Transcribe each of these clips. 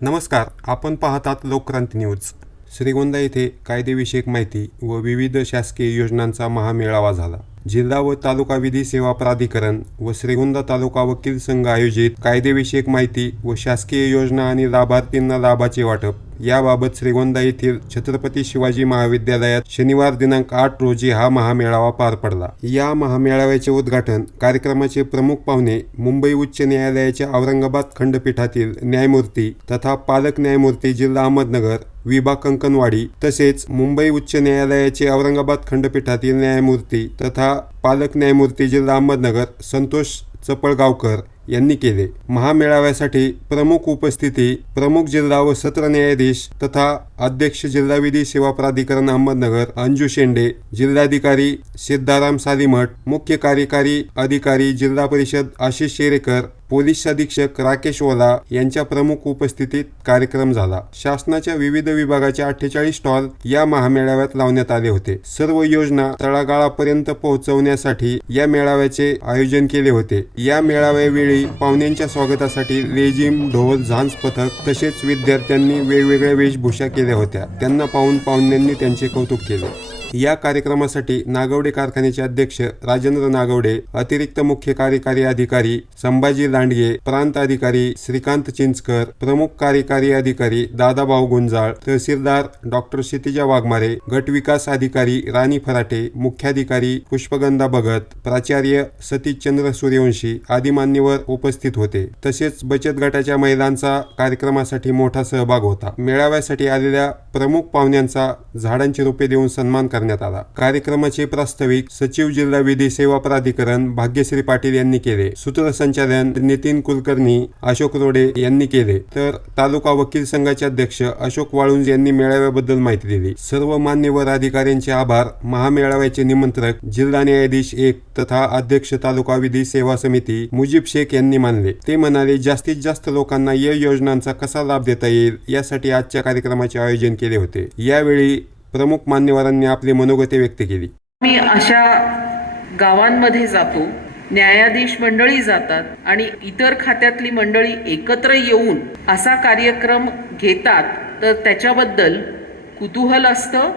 नमस्कार आपण पाहतात लोकक्रांती न्यूज. श्रीगोंदा येथे कायदेविषयक माहिती व विविध शासकीय योजनांचा महामेळावा झाला. जिल्हा व तालुका विधी सेवा प्राधिकरण व श्रीगोंदा तालुका वकील संघ आयोजित कायदेविषयक माहिती व शासकीय योजना आणि लाभार्थींना लाभाचे वाटप. याबाबत श्रीगोंदा येथील छत्रपती शिवाजी महाविद्यालयात शनिवार दिनांक आठ रोजी हा महामेळावा पार पडला. या महामेळाव्याचे उद्घाटन कार्यक्रमाचे प्रमुख पाहुणे मुंबई उच्च न्यायालयाच्या औरंगाबाद खंडपीठातील न्यायमूर्ती तथा पालक न्यायमूर्ती जिल्हा अहमदनगर विभा कंकणवाडी तसेच मुंबई उच्च न्यायालयाचे औरंगाबाद खंडपीठातील न्यायमूर्ती तथा पालक न्यायमूर्ती जिल्हा अहमदनगर संतोष चपळगावकर यांनी केले. महामेळाव्यासाठी प्रमुख उपस्थिती प्रमुख जिल्हा व सत्र न्यायाधीश तथा अध्यक्ष जिल्हा विधी सेवा प्राधिकरण अहमदनगर अंजू शेंडे जिल्हाधिकारी सिद्धाराम सालीमठ मुख्य कार्यकारी अधिकारी जिल्हा परिषद आशिष शेरेकर पोलीस अधीक्षक राकेश ओला यांच्या प्रमुख उपस्थितीत कार्यक्रम झाला. शासनाच्या विविध विभागाचे अठ्ठेचाळीस स्टॉल या महामेळाव्यात लावण्यात आले होते. सर्व योजना तळागाळापर्यंत पोहोचवण्यासाठी या मेळाव्याचे आयोजन केले होते. या मेळाव्यावेळी पाहुण्यांच्या स्वागतासाठी लेझिम ढोल झांज पथक तसेच विद्यार्थ्यांनी वेगवेगळ्या वेशभूषा केल्या होत्या. त्यांना पाहून पाहुण्यांनी त्यांचे कौतुक केले. या कार्यक्रमासाठी नागवडे कारखान्याचे अध्यक्ष राजेंद्र नागवडे अतिरिक्त मुख्य कार्यकारी अधिकारी संभाजी लांडगे प्रांत अधिकारी श्रीकांत चिंचकर प्रमुख कार्यकारी अधिकारी दादाभाऊ गुंजाळ तहसीलदार डॉक्टर क्षितिजा वाघमारे गट विकास अधिकारी राणी फराटे मुख्याधिकारी पुष्पगंधा भगत प्राचार्य सतीशचंद्र सूर्यवंशी आदी मान्यवर उपस्थित होते. तसेच बचत गटाच्या महिलांचा कार्यक्रमासाठी मोठा सहभाग होता. मेळाव्यासाठी आलेल्या प्रमुख पाहुण्यांचा झाडांची रोपे देऊन सन्मान करण्यात आला. कार्यक्रमाचे प्रास्ताविक सचिव जिल्हा विधी सेवा प्राधिकरण भाग्यश्री पाटील यांनी केले. सूत्रसंचालन नितीन कुलकर्णी अशोक रोडे यांनी केले. तर तालुका वकील संघाचे अध्यक्ष अशोक वाळुंज यांनी मेळाव्याबद्दल माहिती दिली. सर्व मान्यवर अधिकाऱ्यांचे आभार. महामेळाव्याचे निमंत्रक जिल्हा न्यायाधीश एक तथा अध्यक्ष तालुका विधी सेवा समिती मुजीब शेख यांनी मानले. ते म्हणाले जास्तीत जास्त लोकांना या योजनांचा कसा लाभ देता येईल यासाठी आजच्या कार्यक्रमाचे आयोजन केले होते. यावेळी प्रमुख मान्यवरांनी आपले मनोगते व्यक्त केली. मी अशा गावांमध्ये जातो न्यायाधीश मंडळी जातात आणि इतर खात्यातली मंडळी एकत्र येऊन असा कार्यक्रम घेतात तर त्याच्याबद्दल कुतूहल असतं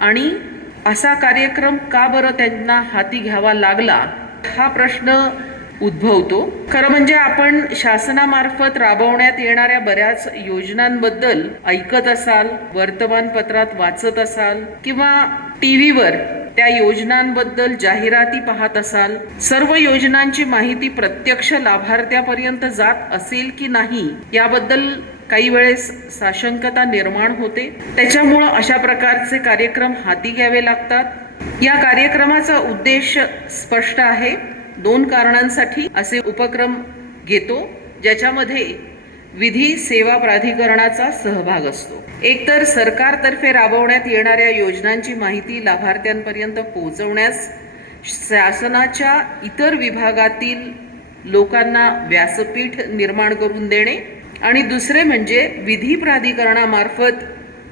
आणि असा कार्यक्रम का बरं त्यांना हाती घ्यावा लागला? हा प्रश्न उद्भवतो. खरं म्हणजे आपण शासनामार्फत राबवण्यात येणाऱ्या बऱ्याच योजनांबद्दल ऐकत असाल वर्तमानपत्रात वाचत असाल किंवा टी व्हीवर त्या योजनांबद्दल जाहिराती पाहत असाल सर्व योजनांची माहिती प्रत्यक्ष लाभार्थ्यापर्यंत जात असेल की नाही याबद्दल काही वेळेस साशंकता निर्माण होते. त्याच्यामुळं अशा प्रकारचे कार्यक्रम हाती घ्यावे लागतात. या कार्यक्रमाचा उद्देश स्पष्ट आहे. दोन कारणांसाठी असे उपक्रम घेतो ज्याच्यामध्ये विधी सेवा प्राधिकरणाचा सहभाग असतो. एकतर सरकारतर्फे राबवण्यात येणाऱ्या योजनांची माहिती लाभार्थ्यांपर्यंत पोहोचवण्यास शासनाच्या इतर विभागातील लोकांना व्यासपीठ निर्माण करून देणे आणि दुसरे म्हणजे विधी प्राधिकरणामार्फत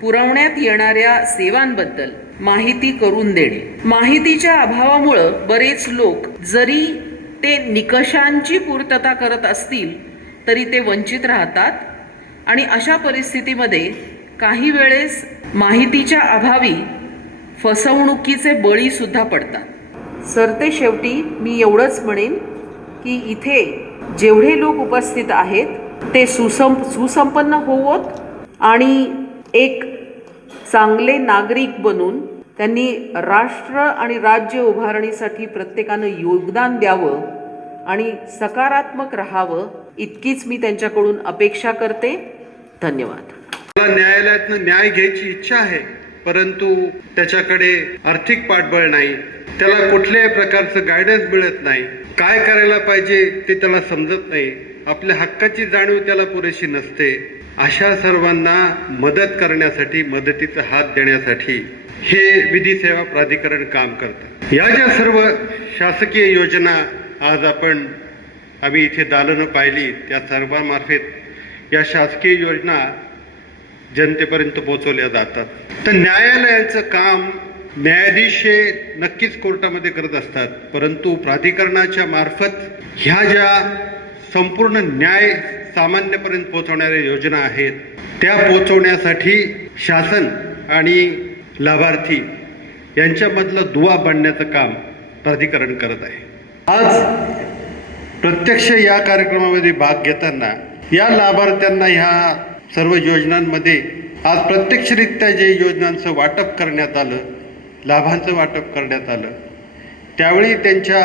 पुरवण्यात येणाऱ्या सेवांबद्दल. माहिती करून देणे. माहितीच्या अभावामुळं बरेच लोक जरी ते निकषांची पूर्तता करत असतील तरी ते वंचित राहतात. आणि अशा परिस्थितीमध्ये काही वेळेस माहितीच्या अभावी फसवणुकीचे बळीसुद्धा पडतात. पडतात सरते शेवटी मी एवढंच म्हणेन की इथे जेवढे लोक उपस्थित आहेत ते सुसंप सुसंपन्न होवोत आणि एक चांगले नागरिक बनून त्यांनी राष्ट्र आणि राज्य उभारणीसाठी प्रत्येकानं योगदान द्यावं आणि सकारात्मक राहावं इतकीच मी त्यांच्याकडून अपेक्षा करते. धन्यवाद. मला न्यायालयातनं न्याय घ्यायची इच्छा आहे परंतु त्याच्याकडे आर्थिक पाठबळ नाही. त्याला कुठल्याही प्रकारचं गायडन्स मिळत नाही. काय करायला पाहिजे ते त्याला समजत नाही. आपल्या हक्काची जाणीव त्याला पुरेशी नसते. अशा सर्वांना मदत करण्यासाठी मदतीचा हात देण्यासाठी हे विधी सेवा प्राधिकरण काम करतं. या ज्या सर्व शासकीय योजना आज आपण आम्ही इथे दालनं पाहिली त्या सर्वांमार्फत या शासकीय योजना जनतेपर्यंत पोहोचवल्या जातात. तर न्यायालयाचं काम न्यायाधीश हे नक्कीच कोर्टामध्ये करत असतात परंतु प्राधिकरणाच्या मार्फत ह्या ज्या संपूर्ण न्याय सामान्यपर्यंत पोहोचवणाऱ्या योजना आहेत. त्या पोहोचवण्यासाठी शासन आणि लाभार्थी यांच्यामधलं दुवा बांधण्याचं काम प्राधिकरण करत आहे. आज प्रत्यक्ष या कार्यक्रमामध्ये भाग घेताना या लाभार्थ्यांना ह्या सर्व योजनांमध्ये आज प्रत्यक्षरित्या जे योजनांचं वाटप करण्यात आलं लाभांचं वाटप करण्यात आलं त्यावेळी त्यांच्या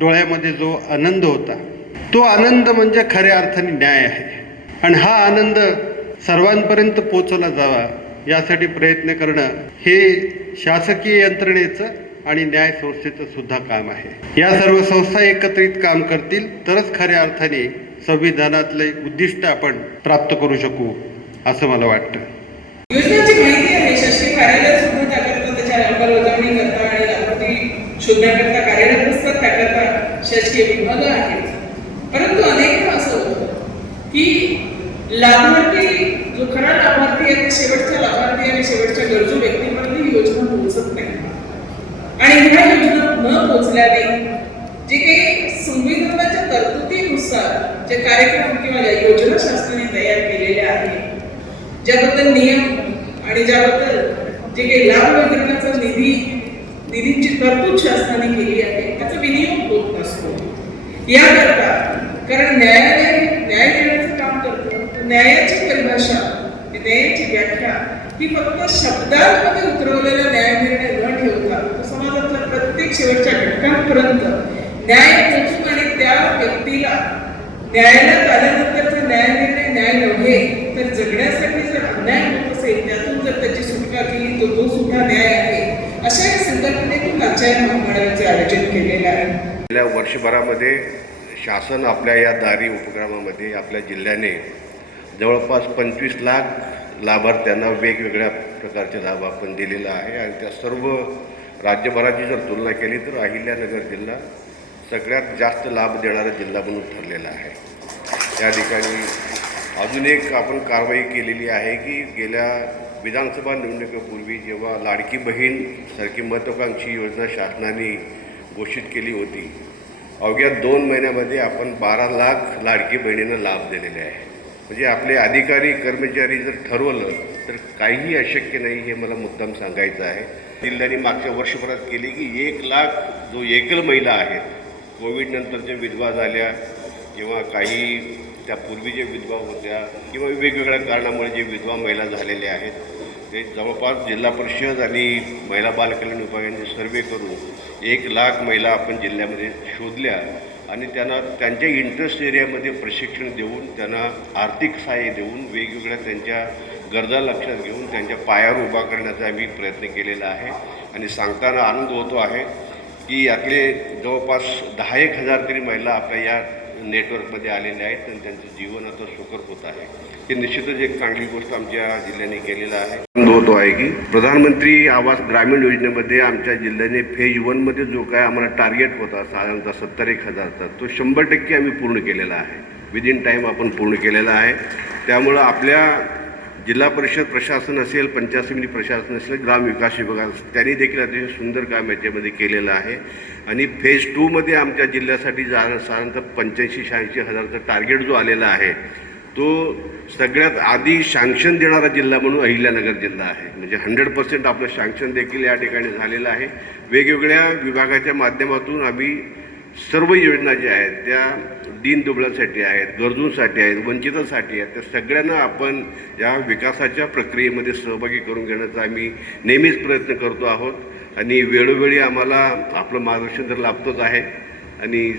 डोळ्यामध्ये जो आनंद होता तो आनंद म्हणजे खऱ्या अर्थाने न्याय आहे. आणि हा आनंद सर्वांपर्यंत पोचवला जावा यासाठी प्रयत्न करणं हे शासकीय यंत्रणेचं आणि न्याय संस्थेचं सुद्धा काम आहे. या सर्व संस्था एकत्रित काम करतील तरच खऱ्या अर्थाने संविधानातले उद्दिष्ट आपण प्राप्त करू शकू असं मला वाटतं. शासकीय कार्यरत असतात त्याकरता शासकीय विभाग आहे परंतु अनेकदा असं होतं की लाभार्थी जो खरा लाभार्थी आहे ते शेवटच्या लाभार्थी आणि शेवटच्या गरजू व्यक्तीपर्यंत ही योजना पोहोचत नाही आणि ह्या योजना न पोहोचल्याने जे काही संविधानाच्या तरतुदीनुसार जे कार्यक्रम किंवा या योजना शासनाने तयार केलेल्या आहेत ज्याबद्दल नियम आणि ज्याबद्दल जे काही लाभ वितरणाचा निधी निधींची तरतूद शासनाने केली आहे त्याचा विनियोग होत नसतो. याकरता कारण न्यायालय न्याय देण्याचं काम करतो तर न्यायाची परिभाषा न्यायाची व्याख्या ही फक्त शब्दांमध्ये उतरवलेला न्याय निर्णय न ठेवता समाजातल्या प्रत्येक शेवटच्या घटकांपर्यंत न्याय पोहोचून आणि त्या व्यक्तीला न्यायालयात आल्यानंतरचा न्याय निर्णय न्याय नव्हे तर जगण्यासाठी जर अन्याय होत असेल त्यातून जर त्याची सुटका केली तर तो सुद्धा न्याय आहे. अशा या संकल्पनेतून लाचार महामंडळाचे आयोजन केलेलं आहे. गेल्या वर्षभरामध्ये शासन आपल्या या दारी उपक्रमामध्ये आपल्या जिल्ह्याने जवळपास पंचवीस लाख लाभार्थ्यांना वेगवेगळ्या प्रकारचे लाभ आपण दिलेला आहे. आणि त्या सर्व राज्यभराची जर तुलना केली तर अहिल्यानगर जिल्हा सगळ्यात जास्त लाभ देणारा जिल्हा म्हणून ठरलेला आहे. त्या ठिकाणी अजून एक आपण कारवाई केलेली आहे की गेल्या विधानसभा निवडणुकीपूर्वी जेव्हा लाडकी बहीण सारखी महत्त्वाकांक्षी योजना शासनाने घोषित केली होती अवघ्या दोन महिन्यामध्ये आपण बारा लाख लाडकी बहिणींना लाभ दिलेले आहे. म्हणजे आपले अधिकारी कर्मचारी जर ठरवलं तर काहीही अशक्य नाही हे मला मुद्दाम सांगायचं आहे. जिल्ह्याने मागच्या वर्षभरात केली की एक लाख जो एकल महिला आहेत कोविडनंतर विधवा झाल्या किंवा काही त्या पूर्वीच्या जे विधवा होत्या किंवा वेगवेगळ्या कारणामुळे जे विधवा महिला झालेल्या आहेत ते जवळपास जिल्हा परिषद आणि महिला बालकल्याण विभागाने सर्वे करून एक लाख महिला आपण जिल्ह्यामध्ये शोधल्या आणि त्यांना त्यांच्या इंटरेस्ट एरियामध्ये प्रशिक्षण देऊन त्यांना आर्थिक सहाय्य देऊन वेगवेगळ्या त्यांच्या गरजा लक्षात घेऊन त्यांच्या पायावर उभा करण्याचा आम्ही प्रयत्न केलेला आहे. आणि सांगताना आनंद होतो आहे की यातले जवळपास दहा एक हजार तरी महिला आपल्या या नेटवर्कमध्ये आलेल्या आहेत आणि त्यांचं जीवन आता सुकर होत आहे. हे निश्चितच एक चांगली गोष्ट आमच्या जिल्ह्याने केलेलं आहे. आनंद होतो आहे की प्रधानमंत्री आवास ग्रामीण योजनेमध्ये आमच्या जिल्ह्याने फेज वनमध्ये जो काय आम्हाला टार्गेट होता साधारणतः सत्तर एक हजारचा तो शंभर टक्के आम्ही पूर्ण केलेला आहे. विदिन टाईम आपण पूर्ण केलेला आहे. त्यामुळं आपल्या जिल्हा परिषद प्रशासन असेल पंचायत समिती प्रशासन असेल ग्रामविकास विभाग असेल त्यांनी देखील अतिशय सुंदर काम याच्यामध्ये केलेलं आहे. आणि फेज टूमध्ये आमच्या जिल्ह्यासाठी जा साधारणतः पंच्याऐंशी शहाऐंशी हजारचा टार्गेट जो आलेला आहे तो सगळ्यात आधी सँक्शन देणारा जिल्हा म्हणून अहिल्यानगर जिल्हा आहे. म्हणजे हंड्रेड पर्सेंट आपलं सँक्शन देखील या ठिकाणी झालेलं आहे. वेगवेगळ्या विभागाच्या माध्यमातून आम्ही सर्व योजना ज्या आहेत त्या दीनदुबळ्यांसाठी आहेत गरजूंसाठी आहेत वंचितांसाठी आहेत त्या सगळ्यांना आपण या विकासाच्या प्रक्रियेमध्ये सहभागी करून घेण्याचा आम्ही नेहमीच प्रयत्न करतो आहोत. आणि वेळोवेळी आम्हाला आपलं मार्गदर्शन तर लाभतोच आहे. आणि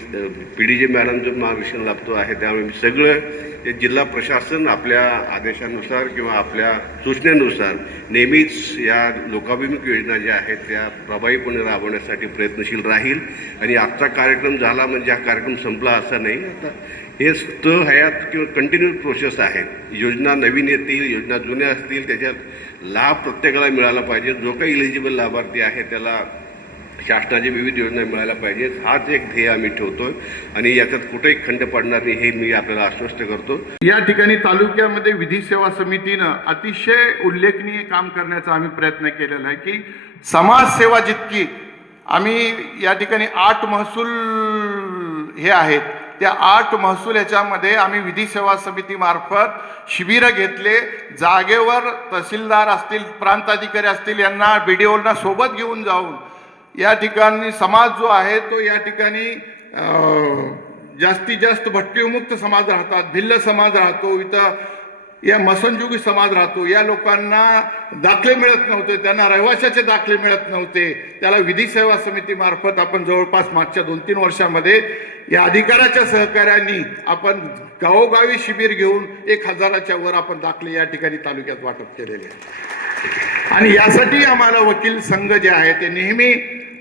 पी डी जे मॅडमचं मार्गदर्शन लाभतो आहे त्यामुळे मी सगळं ते जिल्हा प्रशासन आपल्या आदेशानुसार किंवा आपल्या सूचनेनुसार नेहमीच या लोकाभिमुख योजना ज्या आहेत त्या प्रभावीपणे राबवण्यासाठी प्रयत्नशील राहील. आणि आजचा कार्यक्रम झाला म्हणजे हा कार्यक्रम संपला असा नाही. आता हे स्त हयात किंवा कंटिन्यू प्रोसेस आहे. योजना नवीन येतील योजना जुन्या असतील त्याच्यात लाभ प्रत्येकाला मिळाला पाहिजे. जो काही इलिजिबल लाभार्थी आहे त्याला शासनाची विविध योजना मिळायला पाहिजेत. हाच एक ध्येय आम्ही ठेवतो आणि याच्यात कुठेही खंड पडणार नाही हे मी आपल्याला आश्वस्त करतो. या ठिकाणी तालुक्यामध्ये विधी सेवा समितीनं अतिशय उल्लेखनीय काम करण्याचा आम्ही प्रयत्न केलेला आहे की समाजसेवा जितकी आम्ही या ठिकाणी आठ महसूल हे आहेत त्या आठ महसूल याच्यामध्ये आम्ही विधी सेवा समितीमार्फत शिबिरं घेतले. जागेवर तहसीलदार असतील प्रांताधिकारी असतील यांना बी डी ओना सोबत घेऊन जाऊन या ठिकाणी समाज जो आहे तो या ठिकाणी जास्तीत जास्त भटकेविमुक्त समाज राहतात भिल्ल समाज राहतो इथं या मसनजुगी समाज राहतो. या लोकांना दाखले मिळत नव्हते त्यांना रहिवाशाचे दाखले मिळत नव्हते. त्याला विधी सेवा समितीमार्फत आपण जवळपास मागच्या दोन तीन वर्षामध्ये या अधिकाऱ्याच्या सहकार्याने आपण गावोगावी शिबिर घेऊन एक हजाराच्या वर आपण दाखले या ठिकाणी तालुक्यात वाटप केलेले आणि यासाठी आम्हाला वकील संघ जे आहे ते नेहमी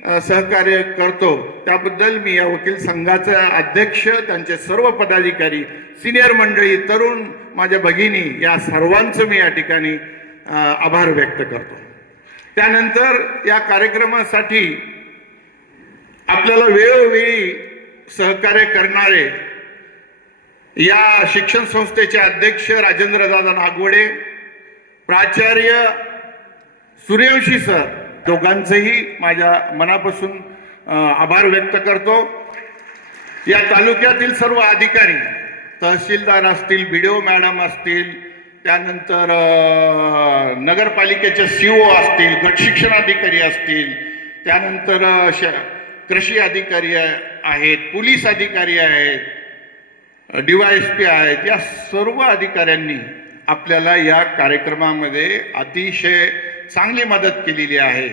सहकार्य करतो. त्याबद्दल मी या वकील संघाचा अध्यक्ष त्यांचे सर्व पदाधिकारी सिनियर मंडळी तरुण माझ्या भगिनी या सर्वांचं मी या ठिकाणी आभार व्यक्त करतो. त्यानंतर या कार्यक्रमासाठी आपल्याला वेळोवेळी सहकार्य करणारे या शिक्षण संस्थेचे अध्यक्ष राजेंद्रदादा नागवडे प्राचार्य सूर्यवंशी सर दोघांचंही माझ्या मनापासून आभार व्यक्त करतो. या तालुक्यातील सर्व अधिकारी तहसीलदार असतील बी मॅडम असतील त्यानंतर नगरपालिकेचे सी ओ असतील गट शिक्षण अधिकारी असतील त्यानंतर श कृषी अधिकारी आहेत पोलीस अधिकारी आहेत डी वाय एस पी आहेत या सर्व अधिकाऱ्यांनी आपल्याला या कार्यक्रमामध्ये अतिशय चांगली मदत केलेली आहे.